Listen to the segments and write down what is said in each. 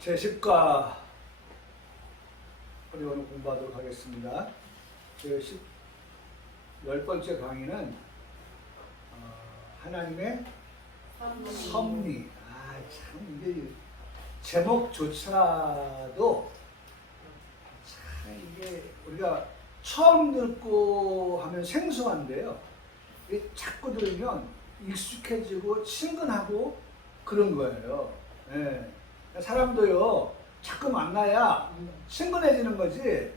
제10과 우리 오늘 공부하도록 하겠습니다. 열 번째 강의는 하나님의 섭리. 참 이게 제목조차도 참 이게 우리가 처음 듣고 하면 생소한데요. 이게 자꾸 들으면 익숙해지고 친근하고 그런 거예요. 예. 사람도요, 자꾸 만나야 친근해지는 거지.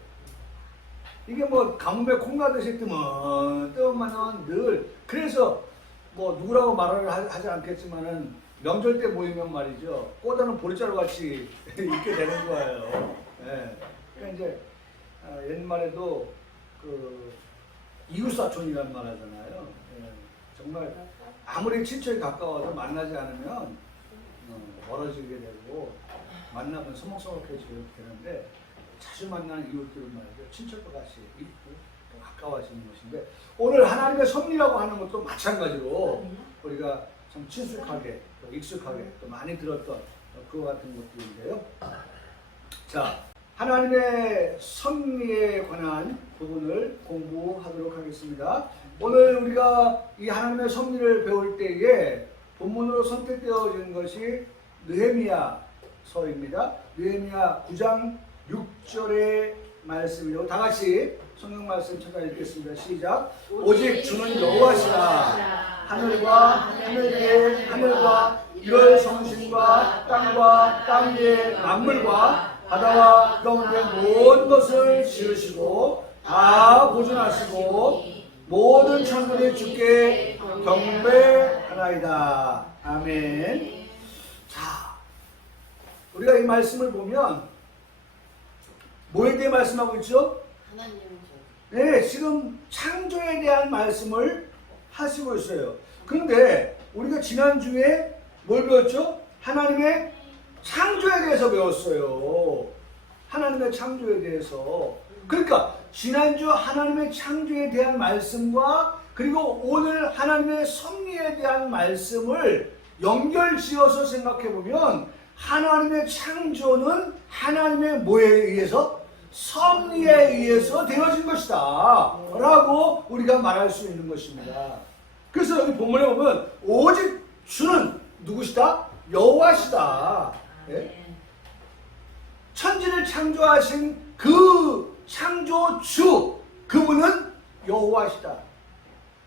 이게 뭐 가뭄에 콩 나듯이 뜨면은 늘 그래서 뭐 누구라고 말을 하지 않겠지만은 명절 때 모이면 말이죠, 꽃다는 보리자루 같이 있게 되는 거예요. 예. 그러니까 이제 옛말에도 그 이웃사촌이라는 말 하잖아요. 예. 정말 아무리 친척이 가까워도 만나지 않으면 멀어지게 되고 만나면 서먹서먹해지게 되는데, 자주 만나는 이웃들은 말이죠, 친척과 같이 있고 가까워지는 것인데, 오늘 하나님의 섭리라고 하는 것도 마찬가지로 우리가 참 친숙하게 또 익숙하게 또 많이 들었던 그와 같은 것들인데요. 자, 하나님의 섭리에 관한 부분을 공부하도록 하겠습니다. 오늘 우리가 이 하나님의 섭리를 배울 때에 본문으로 선택되어진 것이 느헤미야서입니다. 느헤미야 9장 6절의 말씀이요. 다 같이 성경 말씀 찾아 읽겠습니다. 시작. 오직 주는 여호와시라. 하늘과 하늘 위에 하늘과 이럴 성신과 땅과 땅 위의 만물과 바다와 그 가운데 모든 것을 지으시고 다 보존하시고 모든 천군이 주께 경배하나이다. 아멘. 자, 우리가 이 말씀을 보면 뭐에 대해 말씀하고 있죠? 네, 지금 창조에 대한 말씀을 하시고 있어요. 그런데 우리가 지난주에 뭘 배웠죠? 하나님의 창조에 대해서 배웠어요. 하나님의 창조에 대해서. 그러니까 지난주 하나님의 창조에 대한 말씀과 그리고 오늘 하나님의 섭리에 대한 말씀을 연결지어서 생각해보면, 하나님의 창조는 하나님의 뭐에 의해서? 섭리에 의해서 되어진 것이다 라고 우리가 말할 수 있는 것입니다. 그래서 여기 본문에 보면 오직 주는 누구시다? 여호와시다. 예? 천지를 창조하신 그 창조주, 그분은 여호와시다.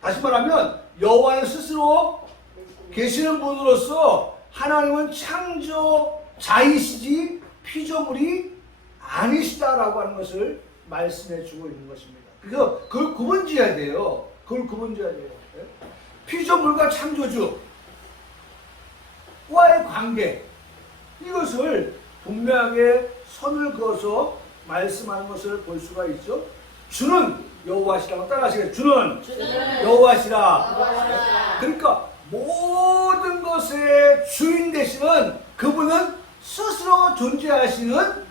다시 말하면 여호와는 스스로 계시는 분으로서 하나님은 창조자이시지 피조물이 아니시다라고 하는 것을 말씀해 주고 있는 것입니다. 그래서 그걸 구분지어야 돼요. 그걸 구분지어야 돼요. 피조물과 창조주와의 관계, 이것을 분명하게 선을 그어서 말씀하는 것을 볼 수가 있죠. 주는 여호와시라고 따라하시겠죠. 주는 여호와시라. 그러니까 모든 것의 주인 되시는 그분은 스스로 존재하시는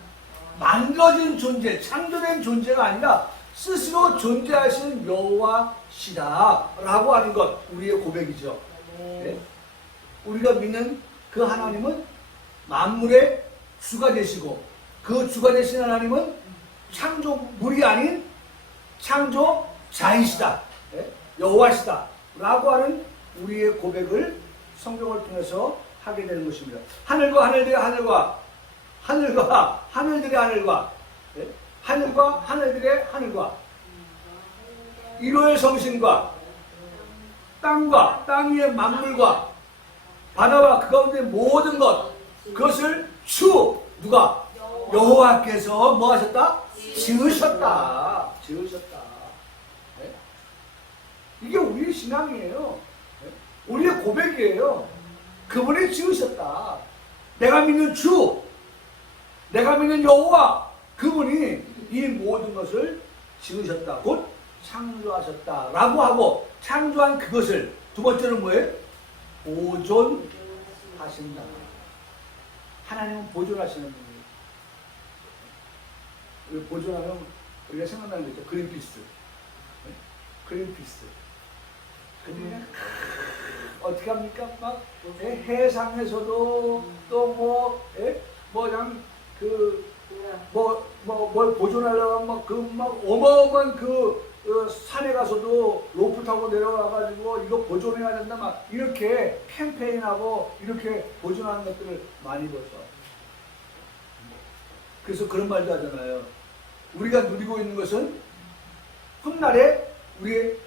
만들어진 존재, 창조된 존재가 아니라 스스로 존재하시는 여호와시다 라고 하는 것, 우리의 고백이죠. 네? 우리가 믿는 그 하나님은 만물의 주가 되시고, 그 주가 되신 하나님은 창조물이 아닌 창조자이시다, 네? 여호와시다 라고 하는 우리의 고백을 성경을 통해서 하게 되는 것입니다. 하늘과 하늘들의 하늘과 하늘과 하늘들의 하늘과, 네? 하늘과 하늘들의 하늘과 일호의 성신과 땅과 땅 위의 만물과 바다와 그 가운데 모든 것, 그것을 누가? 여호와께서 뭐 하셨다? 지으셨다. 네? 이게 우리의 신앙이에요. 네? 우리의 고백이에요. 그분이 지으셨다. 내가 믿는 주, 내가 믿는 여호와, 그분이 이 모든 것을 지으셨다. 곧 창조하셨다 라고 하고, 창조한 그것을 두 번째는 뭐예요? 보존하신다. 하나님은 보존하시는 분이에요. 보존하면 우리가 생각나는 거 있죠. 그린피스. 네? 그린피스. 그러니까 어떻게 합니까? 막 해상에서도 또 그냥 뭘 보존하려면 막 어마어마한 산에 가서도 로프 타고 내려와가지고 이거 보존해야 된다 막 이렇게 캠페인하고 이렇게 보존하는 것들을 많이 보죠. 그래서 그런 말도 하잖아요. 우리가 누리고 있는 것은 훗날에 우리의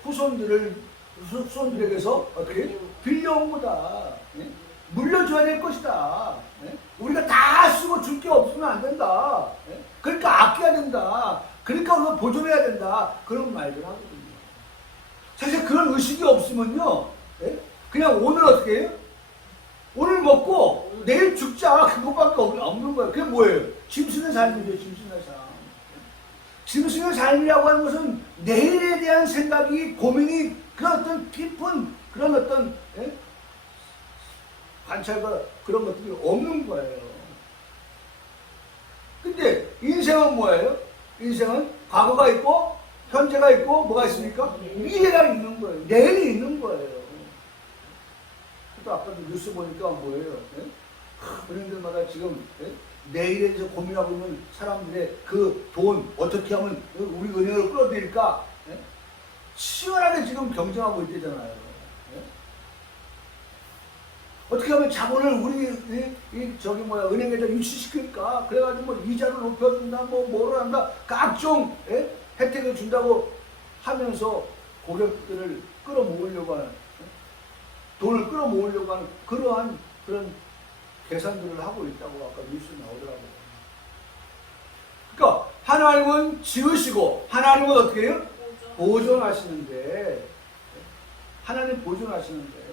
후손들에게서 어떻게 빌려온 거다. 예? 물려줘야 될 것이다. 예? 우리가 다 쓰고 줄 게 없으면 안 된다. 예? 그러니까 아껴야 된다. 그러니까 우리가 보존해야 된다. 그런 말들 하거든요. 사실 그런 의식이 없으면요. 예? 그냥 오늘 어떻게 해요? 오늘 먹고 내일 죽자. 그것밖에 없는 거예요. 그게 뭐예요? 짐승의 삶이죠. 짐승의 삶. 짐승의 삶이라고 하는 것은 내일에 대한 생각이 고민이 그런 어떤 깊은 그런 어떤 관찰과 그런 것들이 없는 거예요. 근데 인생은 뭐예요? 인생은 과거가 있고 현재가 있고 뭐가 있습니까? 미래가 있는 거예요. 내일이 있는 거예요. 또 아까도 뉴스 보니까 뭐예요? 은행들마다 지금 내일에 대해서 고민하고 있는 사람들의 그 돈 어떻게 하면 우리 은행을 끌어들일까? 치열하게 지금 경쟁하고 있대잖아요. 어떻게 하면 자본을 우리 은행에다 유치시킬까? 그래가지고 뭐 이자를 높여준다, 뭐를 한다, 각종 혜택을 준다고 하면서 고객들을 끌어모으려고 하는, 돈을 끌어모으려고 하는 그러한 그런 계산들을 하고 있다고 아까 뉴스에 나오더라고요. 그러니까 하나님은 지으시고 하나님은 어떻게 해요? 보존하시는데, 하나님 보존하시는데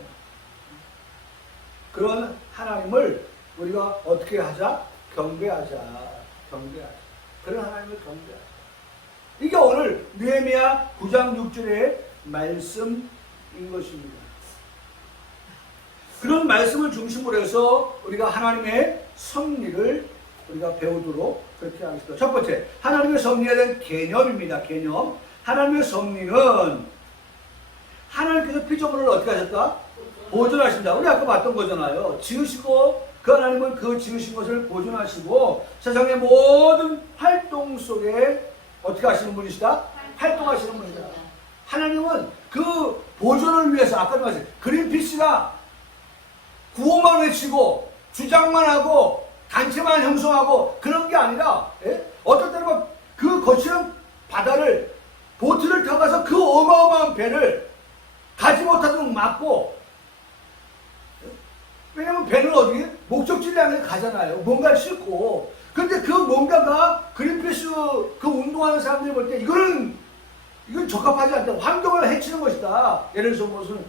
그런 하나님을 우리가 어떻게 하자? 경배하자. 그런 하나님을 경배하자. 이게 오늘 느헤미야 9장 6절의 말씀인 것입니다. 그런 말씀을 중심으로 해서 우리가 하나님의 섭리를 우리가 배우도록 그렇게 하겠습니다. 첫 번째, 하나님의 섭리에 대한 개념입니다. 개념. 하나님의 섭리는 하나님께서 피조물을 어떻게 하셨다? 보존하신다. 우리 아까 봤던 거잖아요. 지으시고 그 하나님은 그 지으신 것을 보존하시고 세상의 모든 활동 속에 어떻게 하시는 분이시다? 활동하시는 분이다. 하나님은 그 보존을 위해서 아까도 말했어요. 그린피스가 구호만 외치고 주장만 하고 단체만 형성하고 그런 게 아니라 어떨 때는 그 거칠은 바다를 보트를 타고서 그 어마어마한 배를 가지 못하도록 막고, 왜냐면 배는 어디 목적지를 향해 가잖아요. 뭔가를 싣고. 근데 그 뭔가가 그린피스 그 운동하는 사람들이 볼 때 이건 적합하지 않다. 환경을 해치는 것이다. 예를 들어서 무슨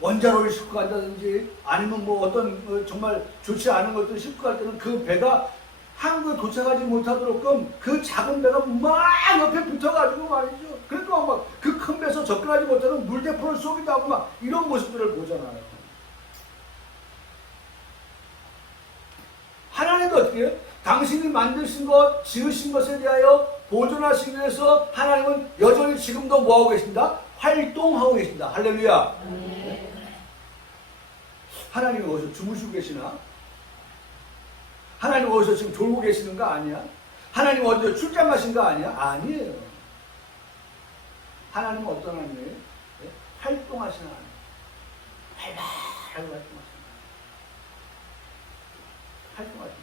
원자로를 싣고 간다든지 아니면 어떤 정말 좋지 않은 것들을 싣고 갈 때는 그 배가 한국에 도착하지 못하도록끔 그 작은 배가 막 옆에 붙어가지고 말이죠. 그러니까 막 그 큰 배에서 접근하지 못하는 물대포를 쏘기도 하고 막 이런 모습들을 보잖아요. 하나님도 어떻게 해요? 당신이 만드신 것, 지으신 것에 대하여 보존하시기 위해서 하나님은 여전히 지금도 뭐하고 계십니다? 활동하고 계십니다. 할렐루야. 네. 하나님은 어디서 주무시고 계시나? 하나님 어디서 지금 졸고 계시는 거 아니야? 하나님 어디서 출장 가신 거 아니야? 아니에요. 하나님은 어떤 하나님이에요? 네? 활동하시는 하나님. 활동하시는 하나님.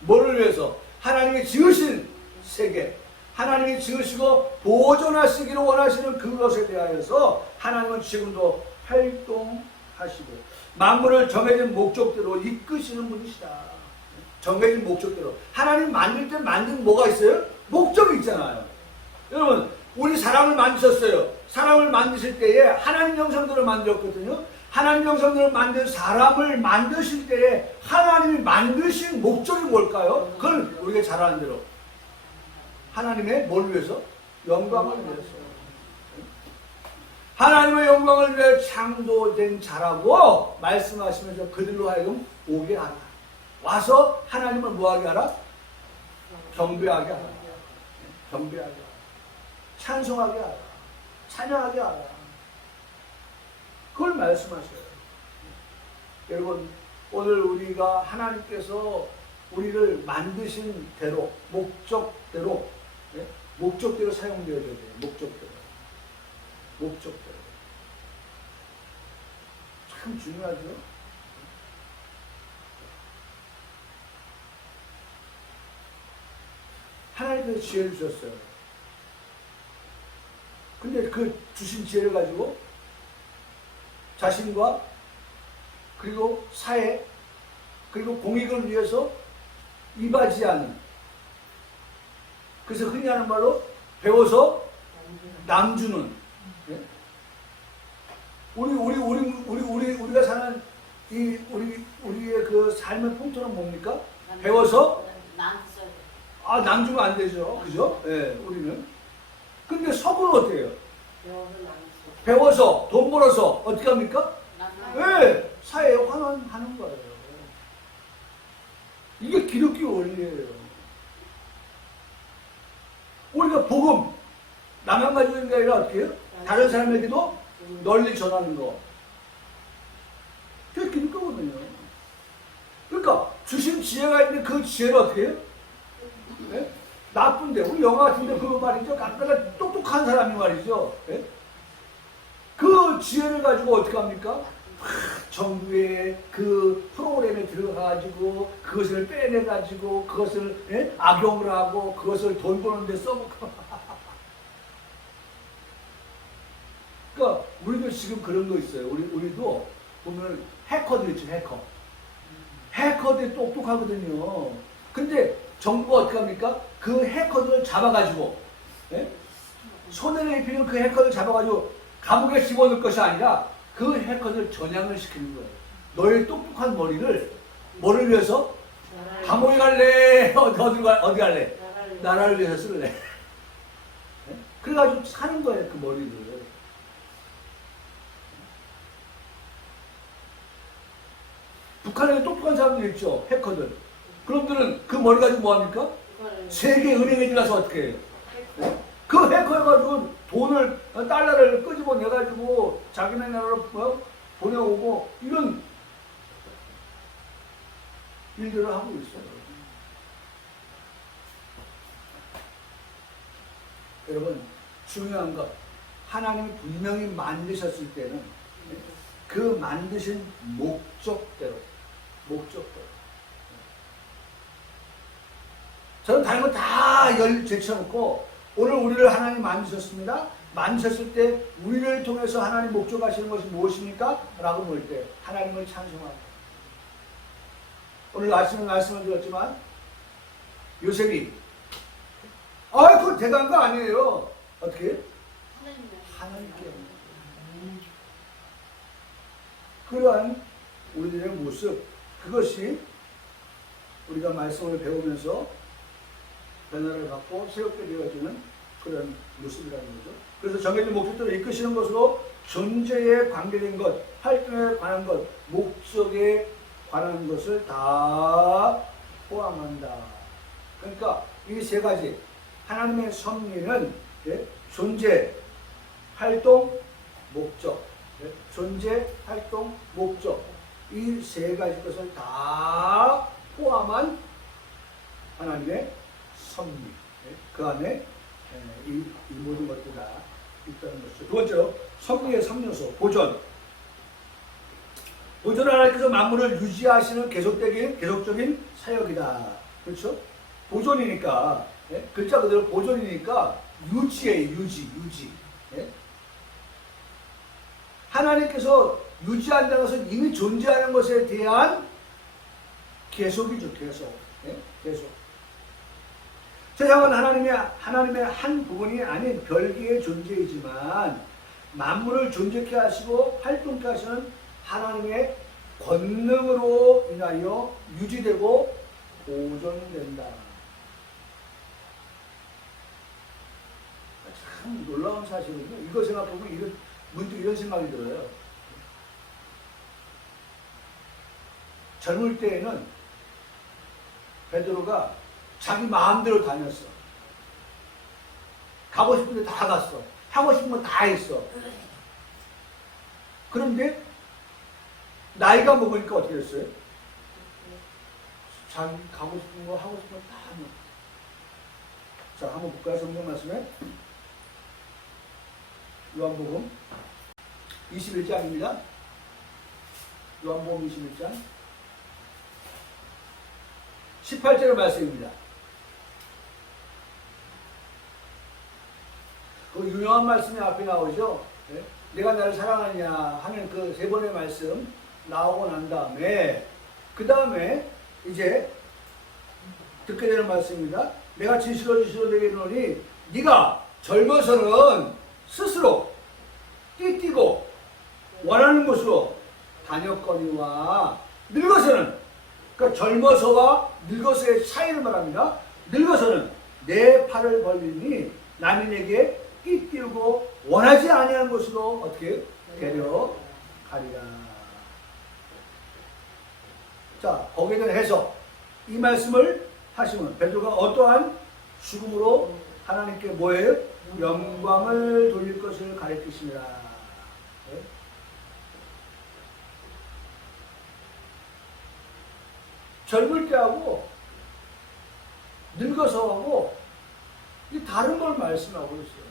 뭐를 위해서? 하나님이 지으신 세계, 하나님이 지으시고 보존하시기를 원하시는 그것에 대하여서 하나님은 지금도 활동하시고 만물을 정해진 목적대로 이끄시는 분이시다. 정해진 목적대로. 하나님 만들 때 만든 뭐가 있어요? 목적이 있잖아요. 여러분, 우리 사람을 만드셨어요. 사람을 만드실 때에 하나님 형상대로 만들었거든요. 하나님 형상대로 만든 사람을 만드실 때에 하나님이 만드신 목적이 뭘까요? 그걸 우리가 잘 아는 대로 하나님의 뭘 위해서? 영광을 위해서. 하나님의 영광을 위해 창조된 자라고 말씀하시면서 그들로 하여금 오게 하라. 와서 하나님을 뭐하게 하라? 경배하게 하라. 경배하게 하라. 찬송하게 하라. 찬양하게 하라. 그걸 말씀하셔요. 여러분, 오늘 우리가 하나님께서 우리를 만드신 대로, 목적대로, 예? 목적대로 사용되어야 돼요. 목적대로. 목적대로. 참 중요하죠? 하나님께서 지혜를 주셨어요. 근데 그 주신 지혜를 가지고 자신과 그리고 사회 그리고 공익을 위해서 이바지하는, 그래서 흔히 하는 말로 배워서 남주는, 예? 우리가 사는 우리의 그 삶의 풍토는 뭡니까? 배워서 남주면 안 되죠, 그죠? 예, 우리는. 근데 서구는 어떻게 해요? 배워서 돈 벌어서 어떻게 합니까? 예, 사회에 환원하는 거예요. 이게 기독교 원리예요. 우리가 복음 나만 가지고 있는 게 아니라 어떻게 해요? 다른 사람에게도 널리 전하는 거. 그게 기독교거든요. 그러니까 주신 지혜가 있는데 그 지혜를 어떻게 해요? 네? 나쁜데, 우리 영화 같은데 그거 말이죠. 각각 똑똑한 사람이 말이죠. 네? 그 지혜를 가지고 어떻게 합니까? 정부의 그 프로그램에 들어가가지고 그것을 빼내가지고 그것을, 예? 악용을 하고 그것을 돈 버는데 써먹고. 그러니까 우리도 지금 그런 거 있어요. 우리도 보면 해커들 있죠, 해커. 해커들이 똑똑하거든요. 근데 정부가 어떻게 합니까? 그 해커들을 잡아가지고, 예? 손해를 입히는 그 해커를 잡아가지고 감옥에 집어넣을 것이 아니라 그 해커들 전향을 시키는 거예요. 너의 똑똑한 머리를 뭐를 위해서? 감옥에 갈래? 어디 갈래? 나라를 위해서 쓸래? 네? 그래가지고 사는 거예요, 그 머리를. 북한에 똑똑한 사람들 있죠, 해커들. 그런들은 그 머리 가지고 뭐합니까? 세계 은행에 들어가서 어떻게 해요? 네? 그 해커해가지고 돈을, 달러를 끄집어내가지고 자기네 나라로 보내오고 이런 일들을 하고 있어요. 여러분, 중요한 것, 하나님이 분명히 만드셨을 때는 그 만드신 목적대로. 저는 다른 거 다 제쳐놓고 오늘 우리를 하나님 만드셨습니다. 만드셨을 때 우리를 통해서 하나님 목적하시는 것이 무엇입니까? 라고 볼 때 하나님을 찬송합니다. 오늘 아침에 말씀을 드렸지만 요셉이 그거 대단한 거 아니에요. 어떻게? 하나님께. 그러한 우리들의 모습, 그것이 우리가 말씀을 배우면서 변화를 갖고 새롭게 되어지는 그런 모습이라는 거죠. 그래서 정해진 목적대로 이끄시는 것으로 존재에 관계된 것, 활동에 관한 것, 목적에 관한 것을 다 포함한다. 그러니까 이 세 가지 하나님의 섭리는, 예? 존재, 활동, 목적. 예? 존재, 활동, 목적. 이 세 가지 것을 다 포함한 하나님의 섭리. 예? 그 안에 이 모든 것들이 다 있다는 것이죠. 두 번째로 섭리의 3요소, 보존. 보존 하나님께서 만물을 유지하시는 계속적인 사역이다. 그렇죠? 보존이니까, 예? 글자 그대로 보존이니까 유지예요. 유지. 예? 하나님께서 유지한다는 것은 이미 존재하는 것에 대한 계속이죠. 계속. 예? 계속. 세상은 하나님의 한 부분이 아닌 별개의 존재이지만 만물을 존재케 하시고 활동케 하시는 하나님의 권능으로 인하여 유지되고 보존된다. 참 놀라운 사실은요. 이거 생각해보면 문득 이런 생각이 들어요. 젊을 때에는 베드로가 자기 마음대로 다녔어. 가고 싶은 데 다 갔어. 하고 싶은 거 다 했어. 그런데 나이가 먹으니까 어떻게 됐어요? 자기 가고 싶은 거 하고 싶은 거 다 하는. 자, 한번 볼까요? 성경 말씀에 요한복음 21장입니다. 요한복음 21장 18절의 말씀입니다. 그 유명한 말씀이 앞에 나오죠. 네? 내가 나를 사랑하느냐 하는 그 세 번의 말씀 나오고 난 다음에 그 다음에 이제 듣게 되는 말씀입니다. 내가 진실로 너에게 이르노니 네가 젊어서는 스스로 띠띠고 원하는 곳으로 다녔거니와 늙어서는, 그러니까 젊어서와 늙어서의 차이를 말합니다. 늙어서는 내 팔을 벌리니 남이 내게 띠띠우고 원하지 아니하는 곳으로 어떻게 데려가리라. 자, 거기에 대한 해석, 이 말씀을 하시면 베드로가 어떠한 죽음으로 하나님께 뭐예요? 영광을 돌릴 것을 가리키십니다. 네? 젊을 때하고 늙어서하고 이 다른 걸 말씀하고 있어요.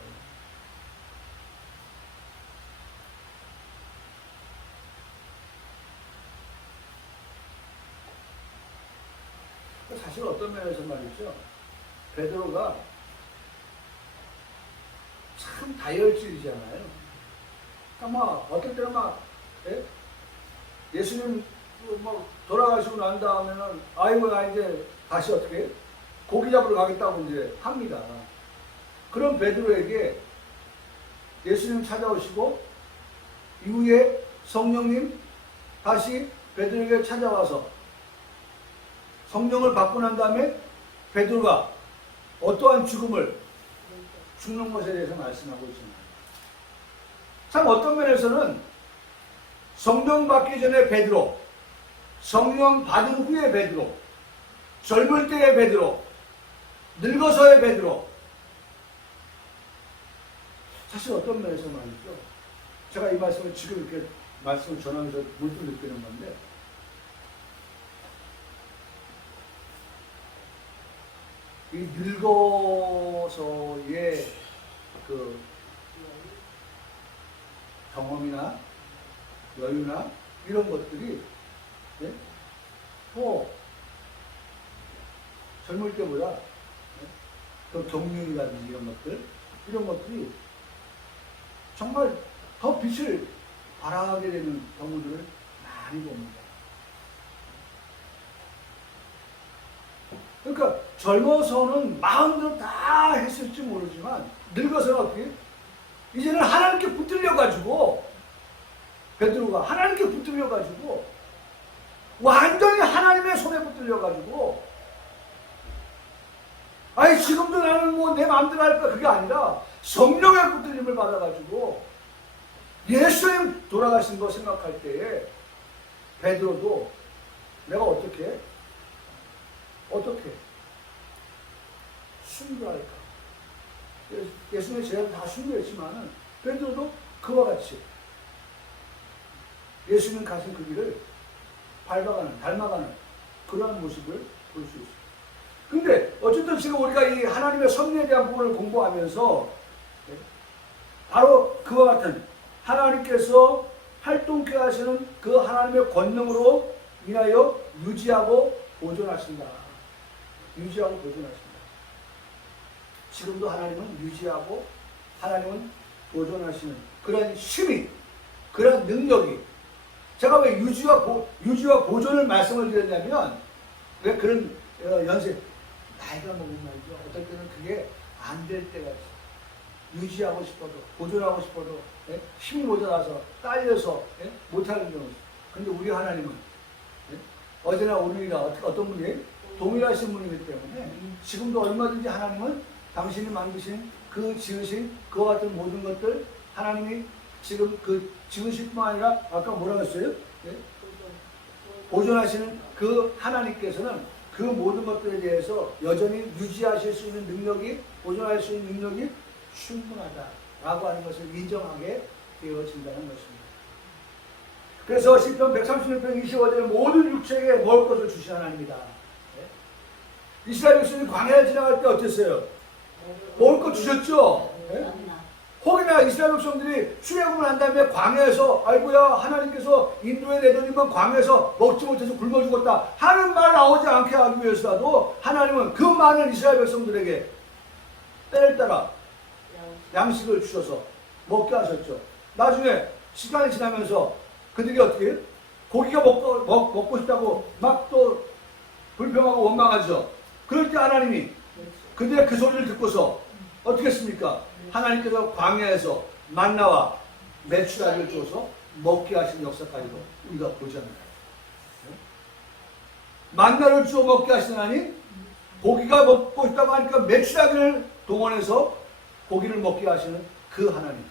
사실 어떤 면에서 말이죠. 베드로가 참 다혈질이잖아요. 그러니까 막 어떨 때는 막 예수님 막 돌아가시고 난 다음에는 아이고 나 이제 다시 어떻게 고기 잡으러 가겠다고 이제 합니다. 그런 베드로에게 예수님 찾아오시고 이후에 성령님 다시 베드로에게 찾아와서 성령을 받고 난 다음에 베드로가 어떠한 죽는 것에 대해서 말씀하고 있습니다. 참 어떤 면에서는 성령 받기 전에 베드로, 성령 받은 후에 베드로, 젊을 때의 베드로, 늙어서의 베드로. 사실 어떤 면에서 말이죠. 제가 이 말씀을 지금 이렇게 말씀을 전하면서 문득 느끼는 건데, 이 늙어서의 그 경험이나 여유나 이런 것들이 또 젊을 때보다 더 경륜이라든지 이런 것들이 정말 더 빛을 발하게 되는 경우들을 많이 봅니다. 그러니까 젊어서는 마음대로 다 했을지 모르지만 늙어서는 어떻게? 이제는 하나님께 붙들려가지고 베드로가 하나님께 붙들려가지고 완전히 하나님의 손에 붙들려가지고 아니 지금도 나는 뭐 내 마음대로 할까 그게 아니라 성령의 붙들림을 받아가지고 예수님 돌아가신 거 생각할 때에 베드로도 내가 어떻게 순교할까? 예수님의 제자도 다 순교했지만은 베드로도 그와 같이 예수님 가신 그 길을 닮아가는 그러한 모습을 볼 수 있어요. 근데 어쨌든 지금 우리가 이 하나님의 섭리에 대한 부분을 공부하면서 바로 그와 같은 하나님께서 활동케 하시는 그 하나님의 권능으로 인하여 유지하고 보존하신다. 지금도 하나님은 유지하고 하나님은 보존하시는 그런 힘이, 그런 능력이. 제가 왜 유지와 보존을 말씀을 드렸냐면 왜 그런 연세 나이가 먹은 말이죠. 어떨 때는 그게 안 될 때가 있어요. 유지하고 싶어도 보존하고 싶어도 힘이 모자라서 딸려서 못하는 경우 있어요. 근데 우리 하나님은 어제나 오늘이나 어떤 분이 동일하신 분이기 때문에 지금도 얼마든지 하나님은 당신이 만드신 그 지으신 그와 같은 모든 것들 하나님이 지금 그 지으실 뿐만 아니라 아까 뭐라고 했어요? 보존하시는 그 하나님께서는 그 모든 것들에 대해서 여전히 유지하실 수 있는 능력이, 보존할 수 있는 능력이 충분하다라고 하는 것을 인정하게 되어진다는 것입니다. 그래서 시편 136편 25절에 모든 육체에게 먹을 것을 주신 하나님이다. 이스라엘 백성이 광야를 지나갈 때 어땠어요? 먹을 거 주셨죠? 네? 혹이나 이스라엘 백성들이 출애굽을 한 다음에 광야에서 아이고야 하나님께서 인도에 내더니만 광야에서 먹지 못해서 굶어 죽었다 하는 말 나오지 않게 하기 위해서라도 하나님은 그 많은 이스라엘 백성들에게 때를 따라 양식을 주셔서 먹게 하셨죠. 나중에 시간이 지나면서 그들이 어떻게 해요? 고기가 먹고 싶다고 막 또 불평하고 원망하죠. 그럴 때 하나님이 그들의 그 소리를 듣고서 어떻게 했습니까? 하나님께서 광야에서 만나와 메추라기를 주어서 먹게 하신 역사까지도 우리가 보잖아요. 만나를 주어 먹게 하신 하나님, 고기가 먹고 싶다고 하니까 메추라기를 동원해서 고기를 먹게 하시는 그 하나님.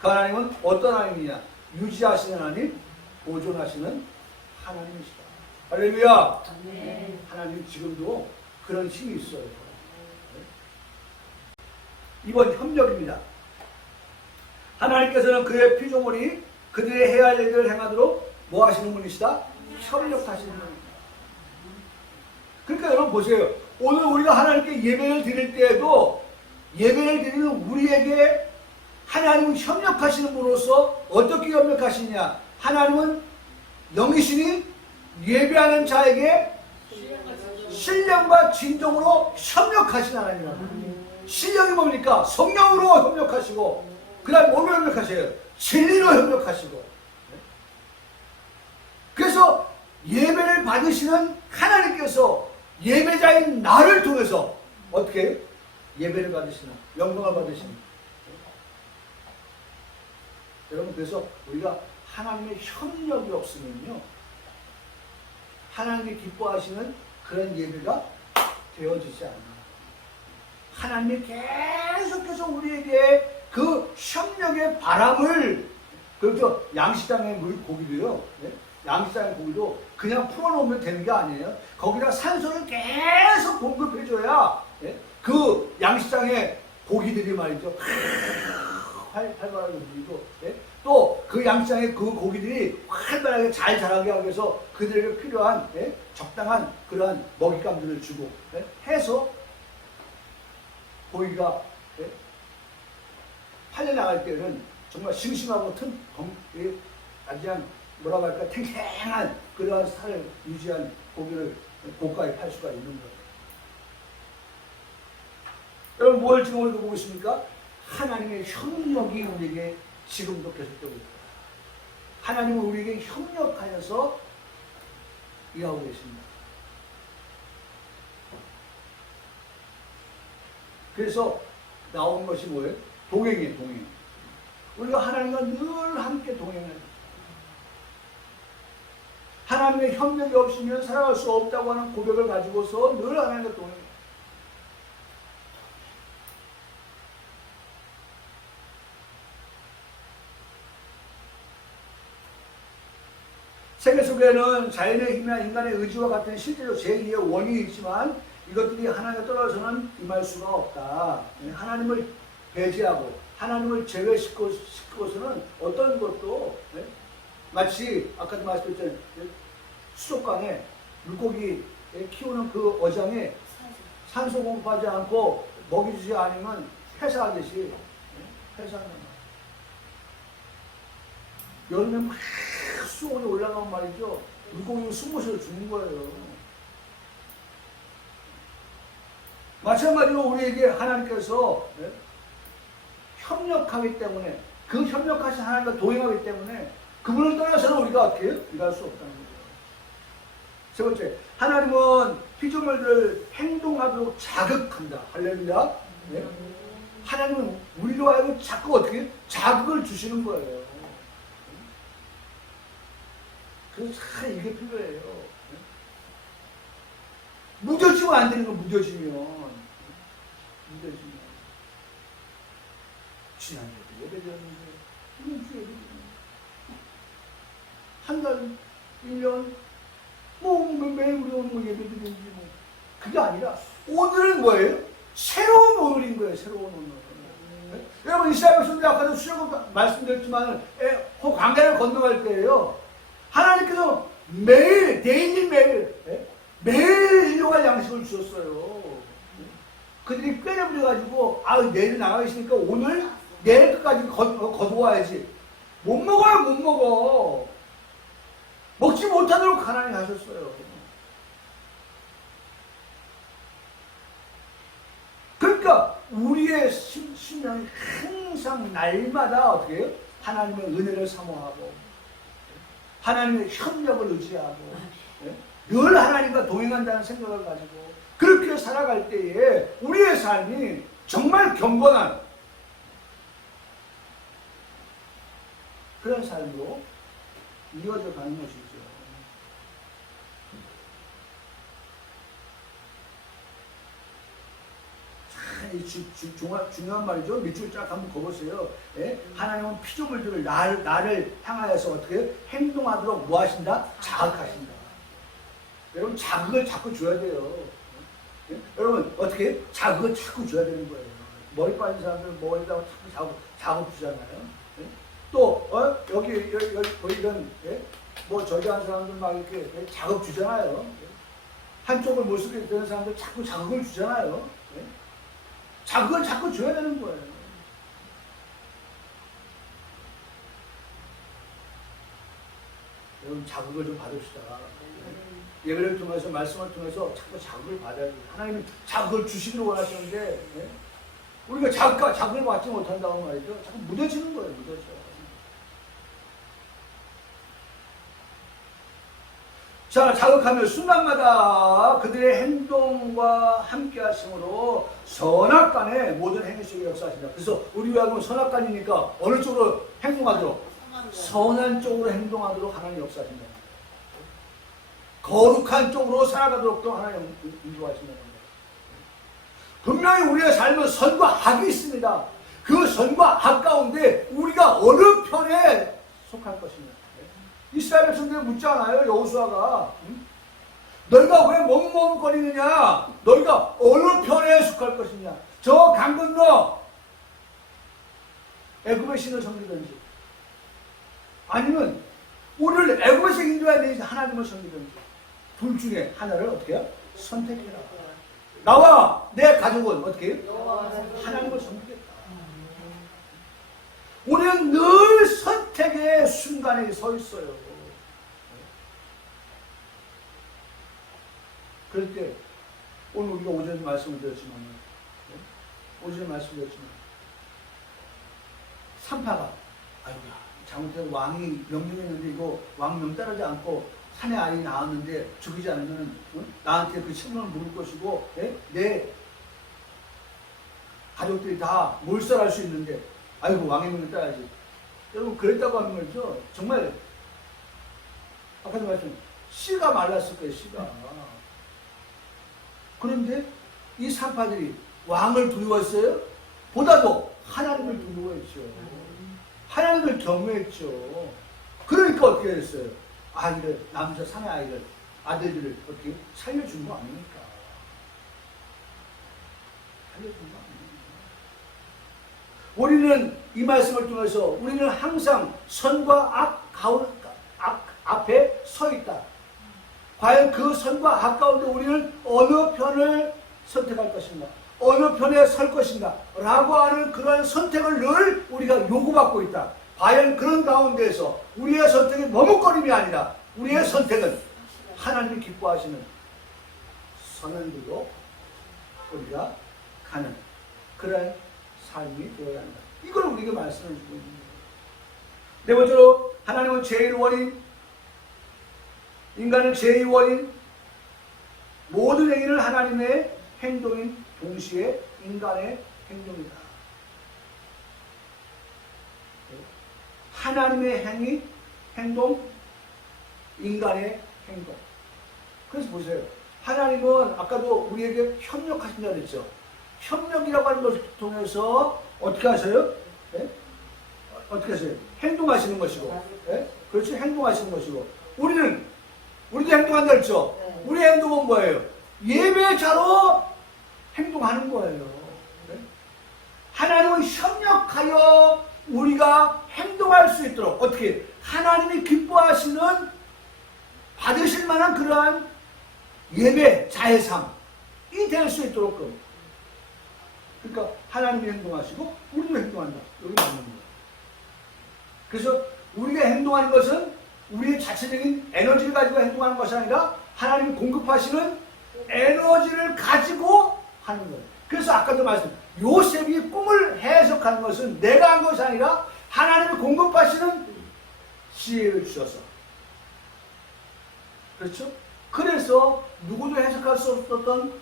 그 하나님은 어떤 하나님이냐? 유지하시는 하나님, 보존하시는 하나님이시다. 할렐루야! 하나님 지금도 그런 힘이 있어요. 이번 협력입니다. 하나님께서는 그의 피조물이 그들의 해야 할 일을 행하도록 뭐 하시는 분이시다? 협력하시는 분입니다. 그러니까 여러분 보세요. 오늘 우리가 하나님께 예배를 드릴 때에도 예배를 드리는 우리에게 하나님은 협력하시는 분으로서 어떻게 협력하시냐? 하나님은 영이시니 예배하는 자에게 신령과 진정으로 협력하신 하나님입니다. 신령이 뭡니까? 성령으로 협력하시고 그 다음 뭐로 협력하셔요? 진리로 협력하시고. 그래서 예배를 받으시는 하나님께서 예배자인 나를 통해서 어떻게 해요? 예배를 받으시나 영광을 받으시나. 여러분 그래서 우리가 하나님의 협력이 없으면요 하나님이 기뻐하시는 그런 예배가 되어지지 않아요. 하나님이 계속해서 우리에게 그 협력의 바람을 그렇죠. 양식장의 고기도요. 네? 양식장의 고기도 그냥 풀어놓으면 되는 게 아니에요. 거기다 산소를 계속 공급해줘야 네? 그 양식장의 고기들이 말이죠. 활발하게 움직이고 네? 또 그 양식장의 그 고기들이 활발하게 잘 자라게 하기 위해서 그들에게 필요한 네? 적당한 그러한 먹잇감들을 주고 네? 해서 고기가 네? 팔려나갈 때는 정말 싱싱하고 아주 그냥 뭐라고 할까 탱탱한 그러한 살을 유지한 고기를 고가에 팔 수가 있는 거예요. 여러분 뭘 지금 오늘도 보고 있습니까? 하나님의 협력이 우리에게 지금도 계속되고 있다. 하나님은 우리에게 협력하여서 일하고 계십니다. 그래서 나온 것이 뭐예요? 동행이에요, 동행. 우리가 하나님과 늘 함께 동행해야 돼요. 하나님의 협력이 없으면 살아갈 수 없다고 하는 고백을 가지고서 늘 하나님과 동행해요. 세계 속에는 자연의 힘이나 인간의 의지와 같은 실제로 제2의 원인이 있지만 이것들이 하나님과 떨어져서는 임할 수가 없다. 하나님을 배제하고 하나님을 제외시키고서는 어떤 것도 마치 아까도 말씀드렸잖아요. 수족관에 물고기 키우는 그 어장에 산소 공급하지 않고 먹이 주지 않으면 폐사하듯이 폐사하는 거예요. 여름에 막 수온이 올라가면 말이죠. 물고기는 숨못쉬어 죽는 거예요. 마찬가지로 우리에게 하나님께서 협력하기 때문에 그 협력하신 하나님과 동행하기 때문에 그분을 떠나서는 우리가 어떻게 해요? 일할 수 없다는 거죠. 세 번째, 하나님은 피조물들을 행동하도록 자극한다. 할렐루야. 네? 하나님은 우리로 하여금 자꾸 어떻게 해요? 자극을 주시는 거예요. 그래서 참 이게 필요해요. 무뎌지면 안 되는 거, 무뎌지면. 지난주에도 예배드렸는데, 이번 주에도 한 달, 1년, 매일 우리 오는 거 예배드리는지 뭐. 그게 아니라, 오늘은 뭐예요? 새로운 오늘인 거예요, 새로운 오늘. 여러분, 이스라엘 백성들 아까도 수영국 말씀드렸지만, 광야를 건너갈 때예요. 하나님께서 매일, 매일, 매일 일용할 양식을 주셨어요. 그들이 꾀려부려가지고 내일 나가시니까 오늘 내일 끝까지 거두어야지. 못 먹어요, 못 먹어. 먹지 못하도록 가난히 하셨어요. 그러니까 우리의 심령이 항상 날마다 어떻게 해요? 하나님의 은혜를 사모하고 하나님의 협력을 의지하고 늘 하나님과 동행한다는 생각을 가지고 그렇게 살아갈 때에 우리의 삶이 정말 경건한 그런 삶으로 이어져 가는 것이죠. 중요한 말이죠. 밑줄 쫙 한번 그어보세요. 예? 하나님은 피조물들을 나를 향하여서 어떻게 행동하도록 뭐 하신다? 자극하신다. 여러분 자극을 자꾸 줘야 돼요. 예? 여러분 어떻게 자극을 자꾸 줘야 되는 거예요. 머리 빠진 사람들 머리다가 자꾸 자극 주잖아요. 예? 또 여기 보이던 뭐 저기 한 사람들 막 이렇게 자극 주잖아요. 한쪽을 못 쓰게 되는 사람들 자꾸 자극을 주잖아요. 자극을 자꾸 줘야 되는 거예요. 여러분 자극을 좀 받읍시다. 예배를 통해서 말씀을 통해서 자꾸 자극을 받아야 돼요. 하나님은 자극을 주시기를 원하시는데 우리가 자극을 받지 못한다고 말이죠. 자꾸 무뎌지는 거예요. 무뎌져. 자, 자극하며 순간마다 그들의 행동과 함께 하심으로 선악간에 모든 행위 속에 역사하신다. 그래서 우리가 하면 선악간이니까 어느 쪽으로 행동하도록? 선한 쪽으로 행동하도록 하나님 역사하신다. 거룩한 쪽으로 살아가도록 또 하나님 인도하신다는 거예요. 분명히 우리의 삶은 선과 악이 있습니다. 그 선과 악 가운데 우리가 어느 편에 속할 것입니다. 이스라엘 백성들이 묻잖아요. 여호수아가 너희가 왜 멍멍거리느냐? 너희가 어느 편에 속할 것이냐? 저 강 건너 애굽의 신을 섬기든지 아니면 우리를 애굽에서 인도해야 되는지 하나님을 섬기든지 둘 중에 하나를 어떻게 해요? 선택해라. 나와 내 가족은 어떻게 해요? 하나님을 섬기겠다. 우리는 늘 선택의 순간에 서 있어요. 그럴 때 오늘 우리가 오전에 말씀을 드렸지만 산파가 아이고야 잘못해서 왕이 명령했는데 이거 왕명 따르지 않고 산에 아이 낳았는데 죽이지 않으면 나한테 그 책임을 물을 것이고 내 가족들이 다 몰살할 수 있는데 아이고 왕의 명을 따야지. 여러분 그랬다고 하는 거죠. 정말 아까도 말했지만 씨가 말랐을 거예요. 씨가. 그런데 이 산파들이 왕을 두려워했어요? 보다도 하나님을 두려워했죠. 하나님을 경외했죠. 그러니까 어떻게 됐어요? 아이를 남자 산의 아이를 아들들을 어떻게 살려준 거 아닙니까? 살려준 거 아닙니까? 우리는 이 말씀을 통해서 우리는 항상 선과 악 앞에 서 있다. 과연 그 선과 악 가운데 우리는 어느 편을 선택할 것인가? 어느 편에 설 것인가? 라고 하는 그런 선택을 늘 우리가 요구받고 있다. 과연 그런 가운데에서 우리의 선택이 머뭇거림이 아니라 우리의 선택은 하나님이 기뻐하시는 선한 길로 우리가 가는 그런 삶이 되어야 한다. 이걸 우리에게 말씀을 주고 있는 거예요. 네 번째로 하나님은 죄의 원인, 인간은 죄의 원인, 모든 행위는 하나님의 행동인 동시에 인간의 행동이다. 하나님의 행동, 인간의 행동. 그래서 보세요. 하나님은 아까도 우리에게 협력하신다 그랬죠. 협력이라고 하는 것을 통해서 어떻게 하세요? 네? 어떻게 하세요? 행동하시는 것이고. 네? 그렇죠? 행동하시는 것이고. 우리도 행동한다 그랬죠? 네. 우리의 행동은 뭐예요? 예배자로 행동하는 거예요. 네? 하나님은 협력하여 우리가 행동할 수 있도록 어떻게 하나님이 기뻐하시는 받으실 만한 그러한 예배, 자해상 이 될 수 있도록끔. 그러니까 하나님이 행동하시고 우리도 행동한다. 여기 맞는 거예요. 그래서 우리가 행동하는 것은 우리의 자체적인 에너지를 가지고 행동하는 것이 아니라 하나님이 공급하시는 에너지를 가지고 하는 거예요. 그래서 아까도 말씀, 요셉이 꿈을 해석하는 것은 내가 한 것이 아니라 하나님이 공급하시는 지혜를 주셔서. 그렇죠? 그래서 누구도 해석할 수 없었던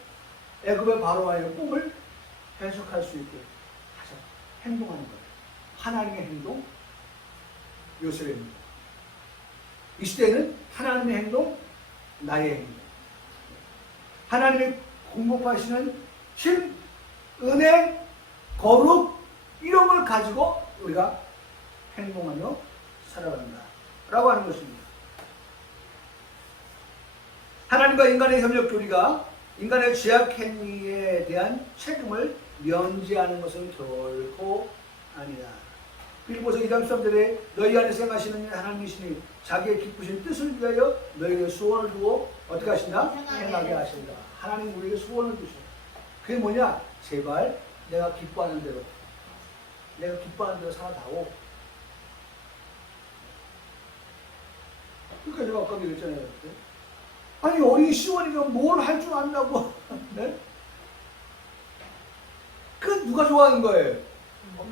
애굽의 바로와의 꿈을 해석할 수 있게 하셔 행동하는 거예요. 하나님의 행동, 요셉의 행동. 이 시대는 하나님의 행동, 나의 행동. 하나님이 공급하시는 힘, 은혜, 거룩 이런 걸 가지고 우리가 행동하며 살아간다 라고 하는 것입니다. 하나님과 인간의 협력 교리가 인간의 죄악 행위에 대한 책임을 면제하는 것은 결코 아니다. 빌립보서 2장 13절에 너희 안에 생하시는 하나님이시니 자기의 기쁘신 뜻을 위하여 너희에게 소원을 두고 어떻게 하신다? 행하게 하신다. 하나님 우리에게 소원을 두셔. 그게 뭐냐? 제발 내가 기뻐하는 대로 살아다오. 그러니까 제가 아까 얘기했잖아요. 아니 어린 시원이가 뭘 할 줄 안다고. 네? 그 누가 좋아하는 거예요?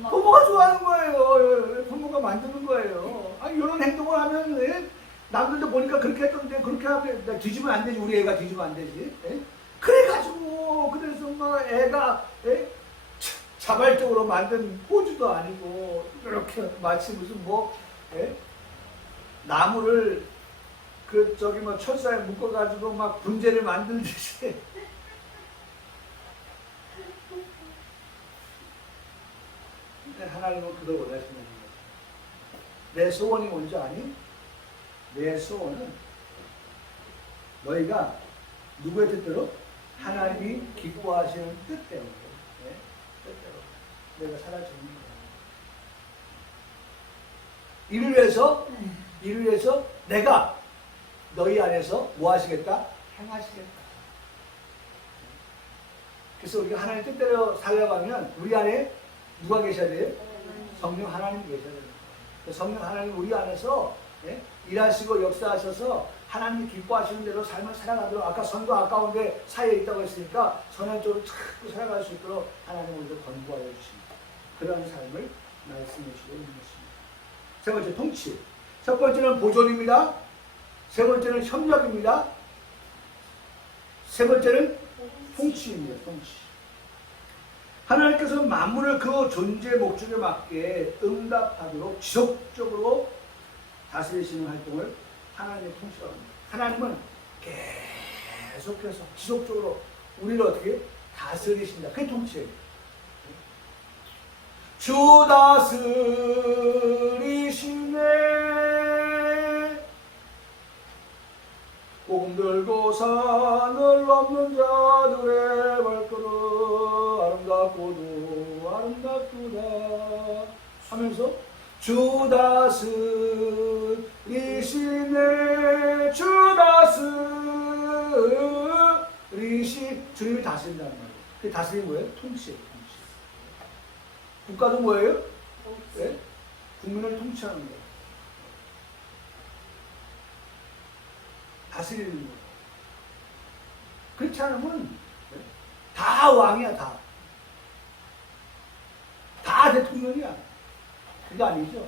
부모가 좋아하는 거예요. 부모가 만드는 거예요. 아니 이런 행동을 하면 네? 남들도 보니까 그렇게 했던데 그렇게 하면 뒤지면 안 되지. 우리 애가 뒤지면 안 되지. 네? 그래가지고 그래서 뭐 애가 네? 자발적으로 만든 포즈도 아니고 이렇게 마치 무슨 뭐 네? 나무를 그 저기 뭐 철사에 묶어가지고 막 분재를 만들듯이 하나님은 그걸 원하시는 거죠. 내 소원이 뭔지 아니? 내 소원은 너희가 누구의 뜻대로? 하나님이 기뻐하시는 뜻대로. 네? 뜻대로. 내가 살아주는 거야. 이를 위해서 내가 너희 안에서 뭐 하시겠다? 행하시겠다. 그래서 우리가 하나님 뜻대로 살아가면 우리 안에 누가 계셔야 돼요? 성령 하나님 계셔야 돼요. 성령 하나님 우리 안에서 예? 일하시고 역사하셔서 하나님이 기뻐하시는 대로 삶을 살아가도록 아까 선과 아까운데 사이에 있다고 했으니까 선한쪽으로 자꾸 살아갈 수 있도록 하나님 우리를 권고하여 주십니다. 그러한 삶을 말씀해 주고 있는 것입니다. 세 번째 통치. 첫 번째는 보존입니다. 세 번째는 협력입니다. 세 번째는 통치입니다. 통치. 하나님께서 만물을 그 존재 목적에 맞게 응답하도록 지속적으로 다스리시는 활동을 하나님의 통치라고 합니다. 하나님은 계속해서 지속적으로 우리를 어떻게 다스리신다. 그게 통치예요. 주 다스리시네 복음 들고 산을 넘는 자들의 발걸음 아름답고도 아름답구나 하면서 주 다스리시네 주 다스리시 주님이 다스린다는 말이에요. 그 다스리는 뭐예요? 통치예요. 통치. 국가도 뭐예요? 네? 국민을 통치하는 거예요. 다스리는 거예요. 그렇지 않으면 다 왕이야. 다 대통령이야. 그게 아니죠.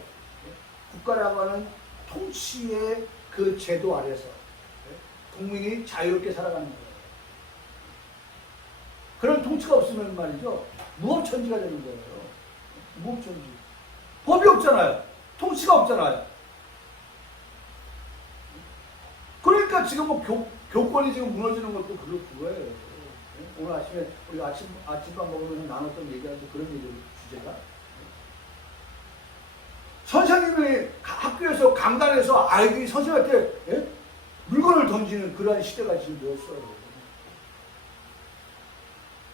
국가라고 하는 통치의 그 제도 아래서 국민이 자유롭게 살아가는 거예요. 그런 통치가 없으면 말이죠. 무법천지가 되는 거예요. 무법천지. 법이 없잖아요. 통치가 없잖아요. 그러니까 지금 뭐 교권이 지금 무너지는 것도 그거예요. 오늘 아침에 우리가 아침밥 먹으면서 나눴던 얘기하면서 그런 얘기 주제가 선생님이 학교에서 강단에서 아이들이 선생님한테 예? 물건을 던지는 그러한 시대가 지금 되었어요.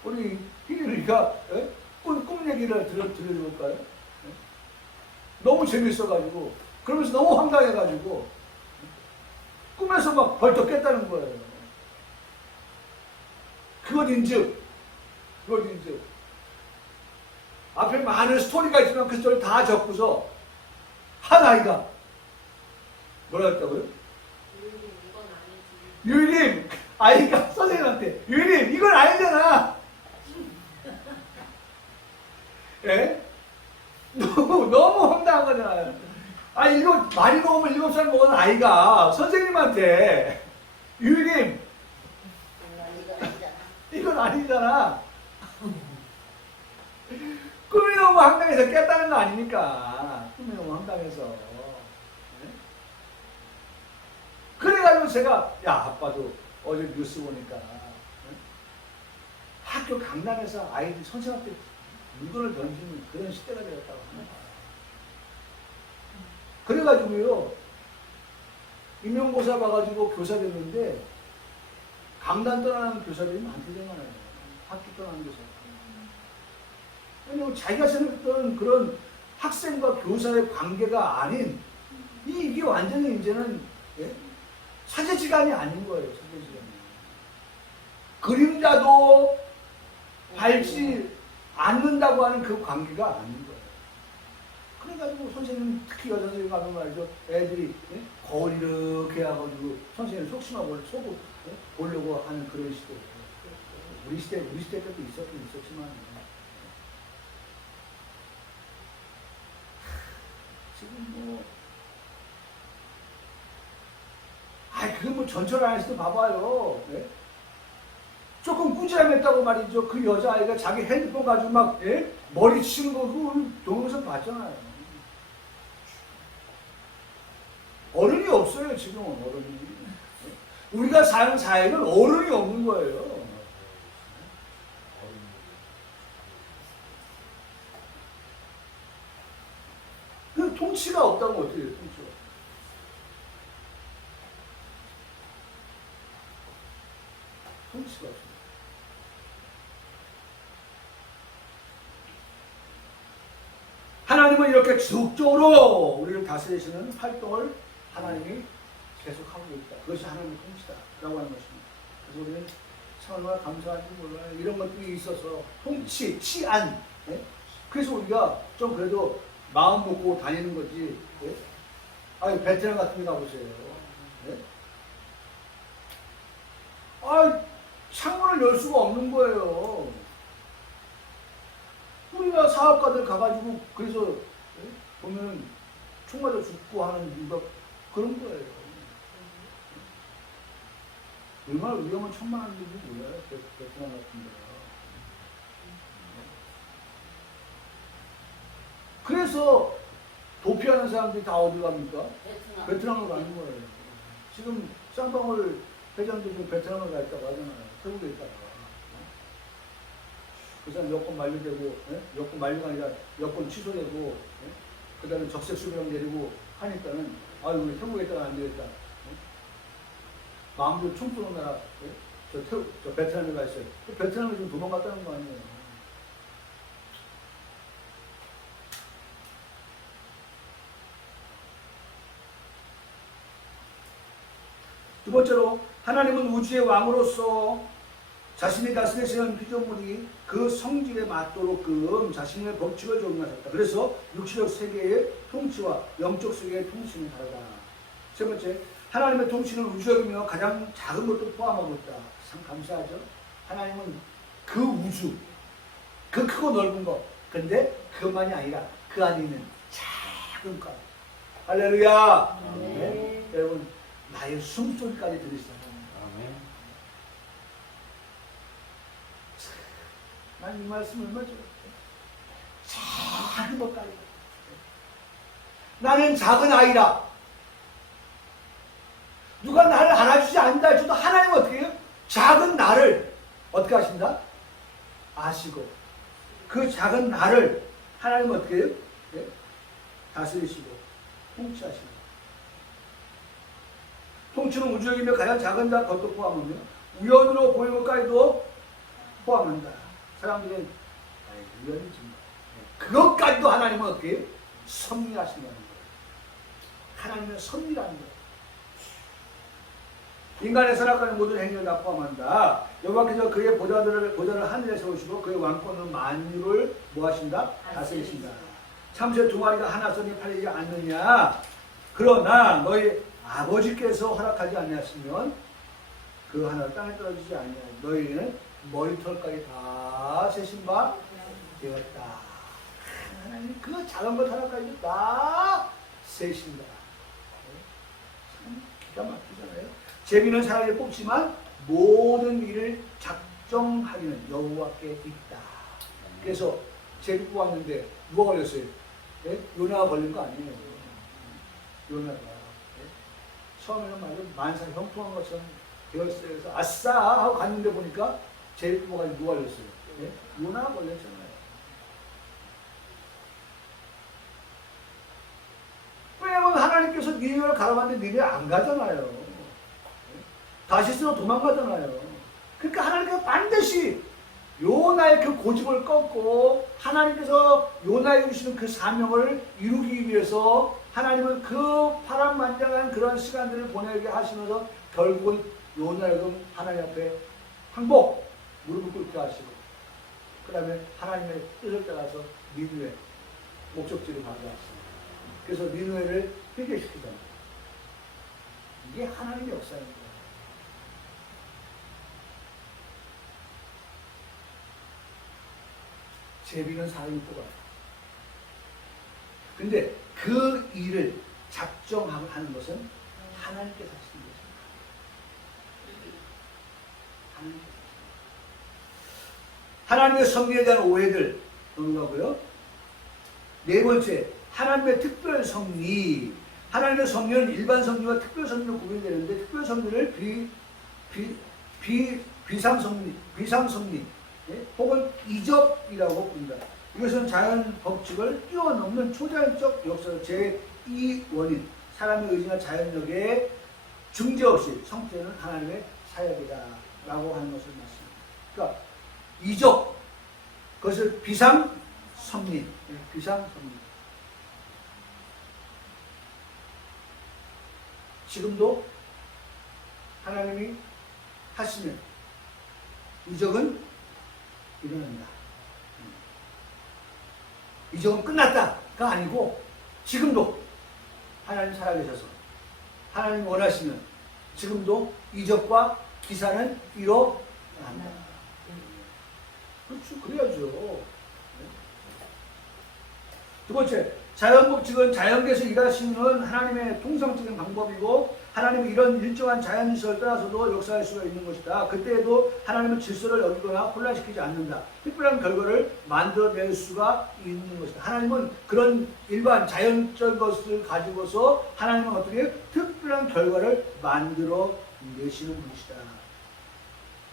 우리 희리가 예? 꿈 얘기를 들려볼까요? 예? 너무 재밌어가지고 그러면서 너무 황당해가지고 꿈에서 막 벌떡 깼다는 거예요. 그것인즉 앞에 많은 스토리가 있지만 그 스토리 다 적고서 한 아이가 뭐라 했다고요? 유일님 아이가 선생님한테 유일님 이건 아니잖아. 예? 너무 황당한 거잖아요. 아니 이거 많이 먹으면 7살 먹은 아이가 선생님한테 유일님 이건 아니잖아. 꿈이 너무 황당해서 깼다는 거 아닙니까? 꿈이 너무 황당해서. 네? 그래가지고 제가 야 아빠도 어제 뉴스 보니까 네? 학교 강남에서 아이들이 선생님한테 물건을 던지는 그런 시대가 되었다고 하는 거야. 그래가지고요 임용고사 봐가지고 교사 됐는데 강남 떠나는 교사들이 많대잖아요. 학교 떠나는 교사. 왜냐면 자기가 생각했던 그런 학생과 교사의 관계가 아닌 이게 완전히 이제는 예? 사제지간이 아닌 거예요. 사제지간이. 그림자도 밟지 않는다고 하는 그 관계가 아닌 거예요. 그래가지고 선생님 특히 여자 선생님 가면 말이죠. 애들이 예? 거울 이렇게 해가지고 선생님 속심하고 속을 예? 보려고 하는 그런 시대. 우리 시대 때도 있었지만 지금 그거 뭐 전철 안에서도 봐봐요. 예? 조금 꾸지람했다고 말이죠. 그 여자아이가 자기 핸드폰 가지고 막, 예? 머리 치는 거, 그거 동영상 봤잖아요. 어른이 없어요, 지금은 어른이. 우리가 사는 사회는 어른이 없는 거예요. 그 통치가 없다고 어떻게 해요, 통치가? 통치가 없습니다. 하나님은 이렇게 지속적으로 우리를 다스리시는 활동을 하나님이 계속하고 있다. 그것이 하나님의 통치다. 라고 하는 것입니다. 그래서 우리는 참 얼마나 감사한지 몰라요. 이런 것들이 있어서 통치, 치안. 예? 그래서 우리가 좀 그래도 마음 먹고 다니는 거지. 예? 아유, 베트남 같은 데 가보세요. 예? 창문을 열 수가 없는 거예요. 우리나라 사업가들 가가지고 그래서 예? 보면 총 맞아 죽고 하는 이유가 그런 거예요. 얼마나 위험한 천만한지 몰라요. 베트남 같은 데가. 그래서 도피하는 사람들이 다 어디 갑니까? 베트남으로 가는 거예요. 지금 쌍방울 회장도 지금 베트남을 가 있다고 하잖아요. 태국에 있다가. 그 사람 여권 만료되고, 예? 여권 만료가 아니라 여권 취소되고, 예? 그 다음에 적색수명 내리고 하니까는, 아유, 우리 태국에 있다가 안 되겠다. 예? 마음대로 총 쏘는 나라, 예? 저 베트남에 가 있어요. 베트남에 좀 도망갔다는 거 아니에요. 두 번째로, 하나님은 우주의 왕으로서 자신이 다스리시는 피조물이 그 성질에 맞도록끔 자신의 법칙을 적용하셨다. 그래서 육체적 세계의 통치와 영적 세계의 통치는 다르다. 세 번째, 하나님의 통치는 우주적이며 가장 작은 것도 포함하고 있다. 참 감사하죠. 하나님은 그 우주, 그 크고 넓은 것, 근데 그것만이 아니라 그 안에 있는 작은 것. 할렐루야. 네. 여러분, 나의 숨소리까지 들으시잖아요. 난 이 말씀을 얼마나 좋아해. 작은 것까지. 나는 작은 아이라. 누가 나를 알아주지 않는다 해도 하나님은 어떻게 해요? 작은 나를 어떻게 하신다? 아시고 그 작은 나를 하나님은 어떻게 해요? 네? 다스리시고 통치하시고 통치는 우주적이며 가장 작은 자 것도 포함하며 우연으로 보이는 것까지도 포함한다. 사람들은 우연이지. 그것까지도 하나님은 어떻게 해요? 섭리하신다는 거예요. 하나님은 섭리라는 거예요. 인간의 선악과는 모든 행위를 다 포함한다. 여호와께서 그의 보좌를 하늘에 세우시고 그의 왕권은 만유를 뭐 하신다? 다스리신다. 참새 두 마리가 하나 손에 팔리지 않느냐. 그러나 너희 아버지께서 허락하지 아니하시면 그 하나를 땅에 떨어지지 않냐. 너희는 머리털까지 다 세신 바 되었다. 하나님 그 작은 것 하나까지 다 세신다. 참 기가 막히잖아요. 제비는 사람을 뽑지만 모든 일을 작정하기는 여호와께 있다. 그래서 제비 뽑았는데 누가 걸렸어요? 네? 요나가 걸린 거 아니에요. 요나가. 네? 처음에는 말이죠. 만사 형통한 것처럼 되었어요. 그래서 아싸 하고 갔는데 보니까 제비 뽑아가지고 누가 걸렸어요? 네? 요나가 걸렸잖아요. 왜냐면 하나님께서 니네를 가라봤는데 니네 안 가잖아요. 다시스로 도망가잖아요. 그러니까 하나님께서 반드시 요나의 그 고집을 꺾고 하나님께서 요나에게 주시는 그 사명을 이루기 위해서 하나님은 그 파란만장한 그런 시간들을 보내게 하시면서 결국은 요나에게 하나님 앞에 항복 무릎을 꿇게 하시고 그 다음에 하나님의 뜻을 따라서 니느웨 목적지를 가게 하십니다. 그래서 니느웨를 회개시키잖아요. 이게 하나님의 역사입니다. 제비는 사람이 뽑아요. 근데 그 일을 작정하는 것은 하나님께서 하시는 것입니다. 하나님의 섭리에 대한 오해들 넘어가고요. 네 번째, 하나님의 특별 섭리. 하나님의 섭리는 일반 섭리와 특별 섭리로 구분이 되는데 특별 섭리를 비상섭리 예? 혹은 이적이라고 부른다. 이것은 자연 법칙을 뛰어넘는 초자연적 역사 제2원인 사람의 의지나 자연력에 중재 없이 성취되는 하나님의 사역이다 라고 하는 것을 말씀합니다. 그러니까 이적, 그것을 비상섭리, 비상섭리. 지금도 하나님이 하시면 이적은 일어난다. 이적은 끝났다가 아니고 지금도 하나님 살아계셔서 하나님 원하시면 지금도 이적과 기사는 일어난다. 그렇죠. 그래야죠. 두 번째, 자연법칙은 자연계에서 일하시는 하나님의 통상적인 방법이고 하나님은 이런 일정한 자연질서를 따라서도 역사할 수가 있는 것이다. 그때에도 하나님은 질서를 어기거나 혼란시키지 않는다. 특별한 결과를 만들어낼 수가 있는 것이다. 하나님은 그런 일반 자연적 것을 가지고서 하나님은 어떻게 특별한 결과를 만들어내시는 분이시다.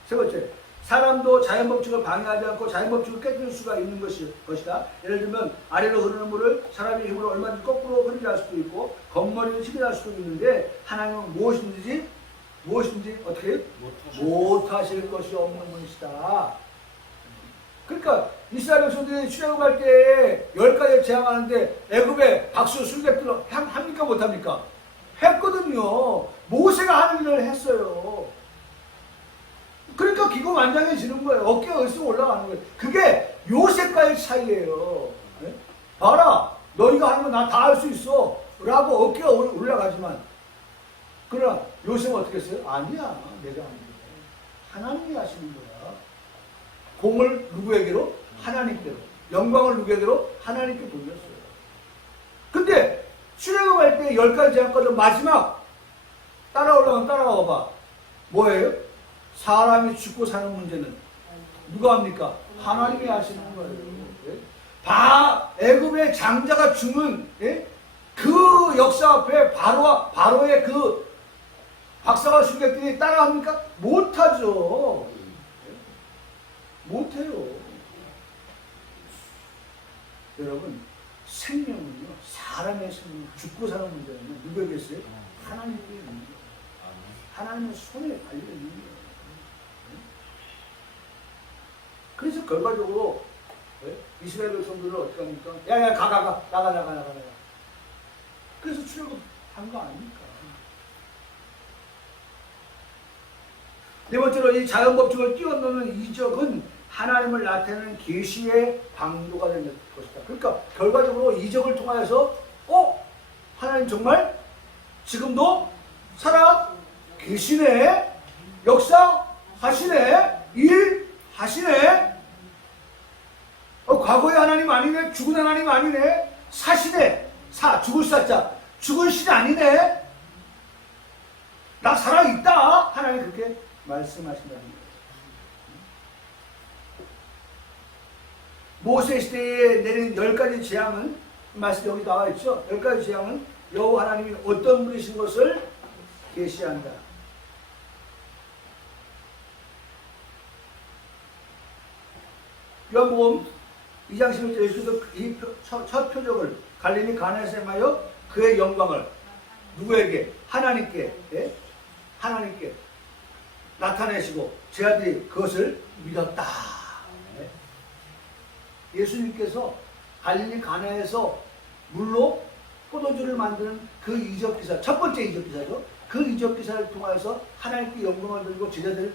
세 번째, 사람도 자연법칙을 방해하지 않고 자연법칙을 깨뜨릴 수가 있는 것이다. 예를 들면 아래로 흐르는 물을 사람의 힘으로 얼마든지 거꾸로 흐르게 할 수도 있고 겉머리를 튀게 할 수도 있는데 하나님은 무엇인지 어떻게 못하실 것이 없는 분이시다. 그러니까 이스라엘 백성들이 출애굽할 때 10가지 재앙하는데 애굽에 박수 술객들 합니까 못합니까? 했거든요. 모세가 하는 일을 했어요. 그러니까 기고만장해지는 거예요. 어깨가 얼쑤 올라가는 거예요. 그게 요셉과의 차이예요. 네? 봐라, 너희가 하는 거 나 다 할 수 있어 라고 어깨가 올라가지만 그러나 요셉은 어떻게 했어요? 아니야, 내가 하는 거야. 하나님이 하시는 거야. 공을 누구에게로? 하나님께로. 영광을 누구에게로? 하나님께 돌렸어요. 근데 출애굽할 때 10가지 재앙까지 마지막 따라와 봐. 뭐예요? 사람이 죽고 사는 문제는 누가 합니까? 하나님이 하시는 거예요. 애굽의 장자가 죽는 그 역사 앞에 바로의 그 박사와 술객들이 따라합니까? 못하죠. 못해요. 여러분, 생명은요, 사람의 생명, 죽고 사는 문제는 누구에게 있어요? 하나님께 있는 거예요. 하나님의 손에 달려있는 거예요. 그래서 결과적으로 이스라엘 백성들을 어떻게 합니까? 야야 나가. 그래서 출애굽한 거 아닙니까? 네 번째로 이 자연 법칙을 뛰어넘는 이적은 하나님을 나타내는 계시의 방도가 되는 것이다. 그러니까 결과적으로 이적을 통하여서 하나님 정말 지금도 살아 계시네, 역사하시네, 일하시네. 과거의 하나님 아니네, 죽은 하나님 아니네, 사시네, 죽을 사자, 죽은 신 아니네, 나 살아있다. 하나님 그렇게 말씀하신다는 거예요. 모세 시대에 내린 10가지 재앙은, 말씀 여기 나와 있죠. 10가지 재앙은 여호와 하나님이 어떤 분이신 것을 계시한다. 요한복음 2장 11절 예수도 이 첫 표적을 갈릴리 가나에서 행하여 그의 영광을 누구에게? 하나님께, 하나님께 나타내시고 제 아들이 그것을 믿었다. 예수님께서 갈릴리 가나에서 물로 포도주를 만드는 그 이적 기사, 첫 번째 이적 기사죠. 그 이적 기사를 통해서 하나님께 영광을 돌리고 제자들,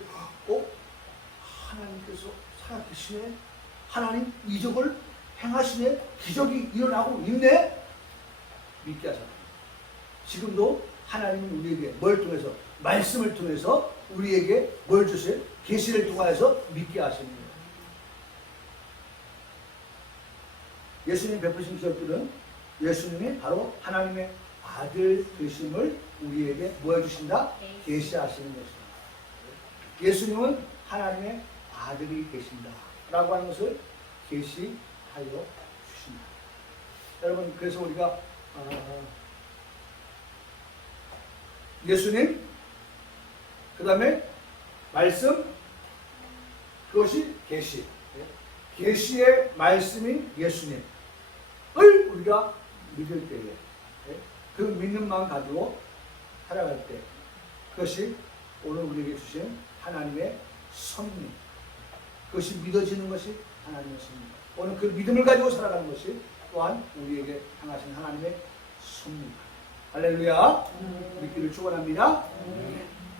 하나님께서 살아계시네, 하나님 이적을 행하시네, 기적이 일어나고 있네, 믿게 하셨다. 지금도 하나님은 우리에게 뭘 통해서? 말씀을 통해서 우리에게 뭘 주세요? 계시를 통하여서 믿게 하시는 거예요. 예수님 베푸신 기적들은 예수님이 바로 하나님의 아들 되심을 우리에게 뭐 해주신다? 계시하시는 것입니다. 예수님은 하나님의 아들이 계신다 라고 하는 것을 계시하여 주신다. 여러분, 그래서 우리가 예수님, 그 다음에 말씀, 그것이 계시. 계시의 말씀인 예수님을 우리가 믿을 때에, 그 믿는 마음 가지고 살아갈 때, 그것이 오늘 우리에게 주신 하나님의 섭리, 그것이 믿어지는 것이 하나님의 섭리. 오늘 그 믿음을 가지고 살아가는 것이 또한 우리에게 향하신 하나님의 섭리입니다. 할렐루야. 믿기를 축원합니다.